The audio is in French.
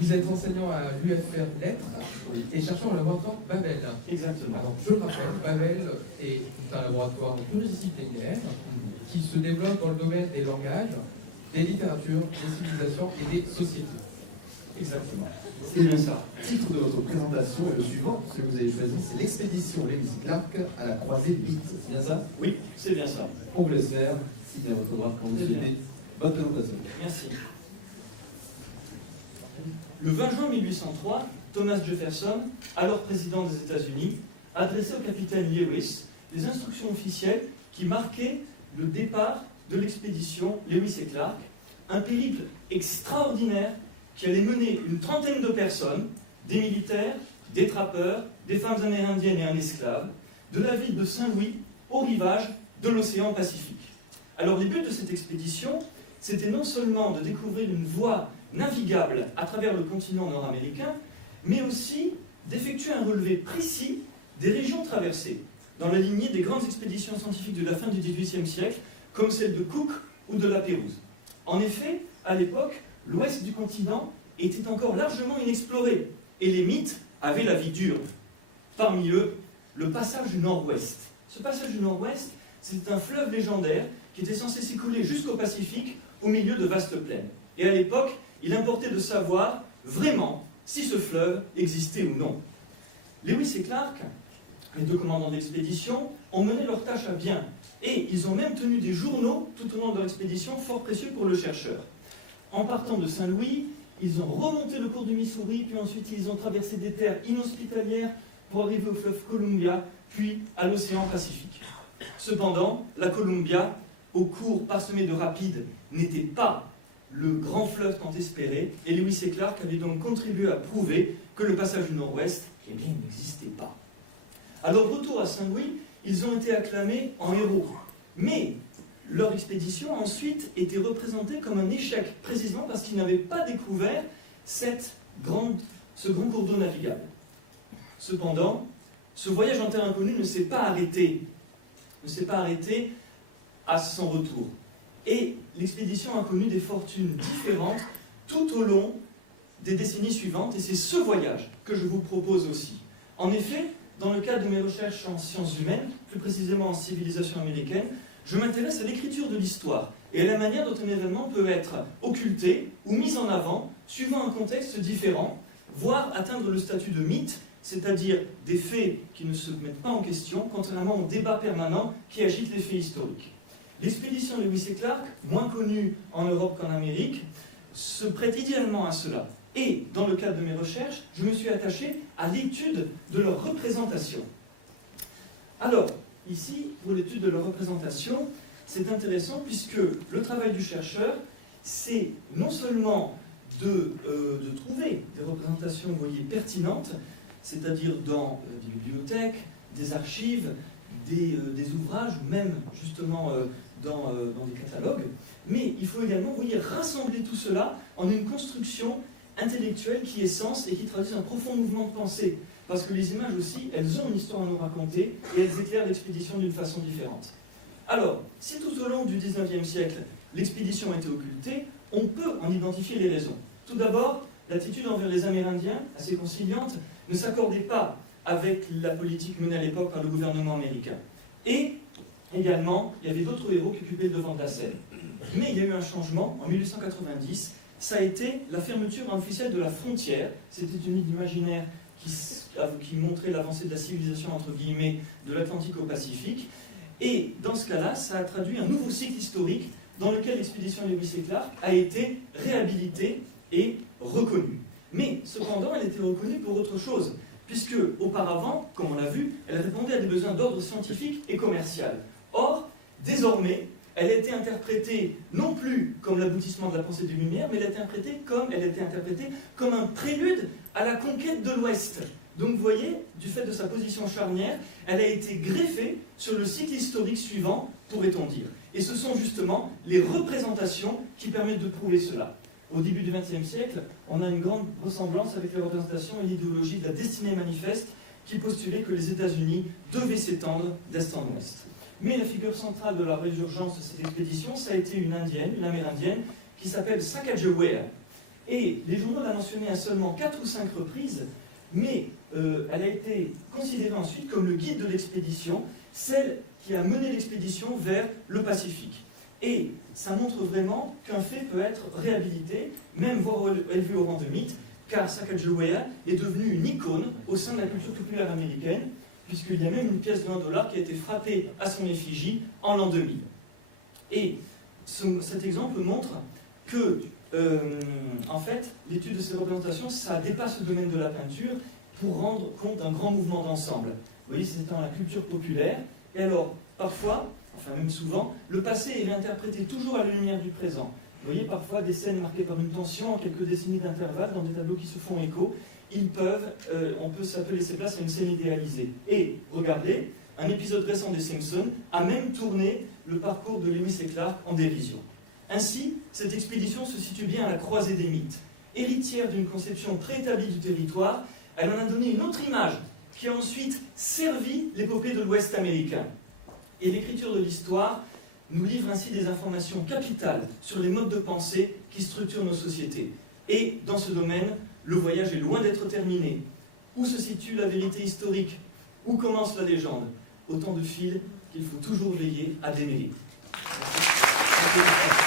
Vous êtes enseignant à l'UFR Lettres et chercheur au laboratoire Babel. Exactement. Alors, je le rappelle, Babel est un laboratoire pluridisciplinaire qui se développe dans le domaine des langages, des littératures, des civilisations et des sociétés. Exactement. C'est bien ça. Le titre de votre présentation est le suivant, ce que vous avez choisi, c'est l'expédition Lewis Clark à la croisée des mythes. C'est bien ça? Oui, c'est bien ça. On vous laisse faire, si bien votre droit quand vous souhaitez. Bonne présentation. Merci. Le 20 juin 1803, Thomas Jefferson, alors président des États-Unis, a adressé au capitaine Lewis les instructions officielles qui marquaient le départ de l'expédition Lewis et Clark, un périple extraordinaire qui allait mener une trentaine de personnes, des militaires, des trappeurs, des femmes amérindiennes et un esclave, de la ville de Saint-Louis au rivage de l'océan Pacifique. Alors les buts de cette expédition, c'était non seulement de découvrir une voie navigable à travers le continent nord-américain, mais aussi d'effectuer un relevé précis des régions traversées, dans la lignée des grandes expéditions scientifiques de la fin du XVIIIe siècle, comme celle de Cook ou de la Pérouse. En effet, à l'époque, l'ouest du continent était encore largement inexploré, et les mythes avaient la vie dure. Parmi eux, le passage du Nord-Ouest. Ce passage du Nord-Ouest, c'est un fleuve légendaire qui était censé s'écouler jusqu'au Pacifique, au milieu de vastes plaines. Et à l'époque, il importait de savoir vraiment si ce fleuve existait ou non. Lewis et Clark, les deux commandants d'expédition, ont mené leur tâche à bien, et ils ont même tenu des journaux tout au long de leur expédition, fort précieux pour le chercheur. En partant de Saint-Louis, ils ont remonté le cours du Missouri, puis ensuite ils ont traversé des terres inhospitalières pour arriver au fleuve Columbia, puis à l'océan Pacifique. Cependant, la Columbia, au cours parsemé de rapides, n'était pas le grand fleuve tant espéré, et Lewis et Clark avaient donc contribué à prouver que le passage du Nord-Ouest, eh bien, n'existait pas. À leur retour à Saint-Louis, ils ont été acclamés en héros. Mais leur expédition a ensuite été représentée comme un échec, précisément parce qu'ils n'avaient pas découvert ce grand cours d'eau navigable. Cependant, ce voyage en terre inconnue ne s'est pas arrêté à son retour. Et l'expédition a connu des fortunes différentes tout au long des décennies suivantes, et c'est ce voyage que je vous propose aussi. En effet, dans le cadre de mes recherches en sciences humaines, plus précisément en civilisation américaine, je m'intéresse à l'écriture de l'histoire et à la manière dont un événement peut être occulté ou mis en avant suivant un contexte différent, voire atteindre le statut de mythe, c'est-à-dire des faits qui ne se mettent pas en question, contrairement au débat permanent qui agite les faits historiques. L'expédition Lewis et Clark, moins connue en Europe qu'en Amérique, se prête idéalement à cela. Et, dans le cadre de mes recherches, je me suis attaché à l'étude de leur représentation. Alors, ici, pour l'étude de leur représentation, c'est intéressant puisque le travail du chercheur, c'est non seulement de trouver des représentations, vous voyez, pertinentes, c'est-à-dire dans des bibliothèques, des archives, des ouvrages, ou même justement dans des catalogues, mais il faut également, vous voyez, rassembler tout cela en une construction intellectuelle qui est sens et qui traduit un profond mouvement de pensée. Parce que les images aussi, elles ont une histoire à nous raconter et elles éclairent l'expédition d'une façon différente. Alors, si tout au long du XIXe siècle, l'expédition a été occultée, on peut en identifier les raisons. Tout d'abord, l'attitude envers les Amérindiens, assez conciliante, ne s'accordait pas avec la politique menée à l'époque par le gouvernement américain. Et également, il y avait d'autres héros qui occupaient le devant de la scène. Mais il y a eu un changement en 1890, ça a été la fermeture officielle de la frontière. C'était une idée imaginaire qui montrait l'avancée de la civilisation, entre guillemets, de l'Atlantique au Pacifique. Et dans ce cas-là, ça a traduit un nouveau cycle historique dans lequel l'expédition Lewis et Clark a été réhabilitée et reconnue. Mais cependant, elle était reconnue pour autre chose, puisque auparavant, comme on l'a vu, elle répondait à des besoins d'ordre scientifique et commercial. Or, désormais, elle a été interprétée non plus comme l'aboutissement de la pensée des Lumières, mais elle a été interprétée comme un prélude à la conquête de l'Ouest. Donc vous voyez, du fait de sa position charnière, elle a été greffée sur le cycle historique suivant, pourrait-on dire. Et ce sont justement les représentations qui permettent de prouver cela. Au début du XXe siècle, on a une grande ressemblance avec les représentations et l'idéologie de la destinée manifeste qui postulait que les États-Unis devaient s'étendre d'est en ouest. Mais la figure centrale de la résurgence de cette expédition, ça a été une Indienne, une Amérindienne, qui s'appelle Sacagawea. Et les journaux la mentionnaient à seulement 4 ou 5 reprises, mais elle a été considérée ensuite comme le guide de l'expédition, celle qui a mené l'expédition vers le Pacifique. Et ça montre vraiment qu'un fait peut être réhabilité, même voire élevé au rang de mythe, car Sacagawea est devenu une icône au sein de la culture populaire américaine, puisqu'il y a même une pièce de $1 qui a été frappée à son effigie en l'an 2000. Et cet exemple montre que, en fait, l'étude de ces représentations, ça dépasse le domaine de la peinture pour rendre compte d'un grand mouvement d'ensemble. Vous voyez, c'est dans la culture populaire. Et alors, parfois, enfin même souvent, le passé est réinterprété toujours à la lumière du présent. Vous voyez parfois des scènes marquées par une tension en quelques décennies d'intervalle dans des tableaux qui se font écho. Ça peut laisser place à une scène idéalisée. Et regardez, un épisode récent des Simpsons a même tourné le parcours de Lewis et Clark en dérision. Ainsi, cette expédition se situe bien à la croisée des mythes. Héritière d'une conception préétablie du territoire, elle en a donné une autre image qui a ensuite servi l'épopée de l'Ouest américain. Et l'écriture de l'histoire nous livre ainsi des informations capitales sur les modes de pensée qui structurent nos sociétés. Et dans ce domaine, le voyage est loin d'être terminé. Où se situe la vérité historique? Où commence la légende? Autant de fils qu'il faut toujours veiller à démêler. Merci.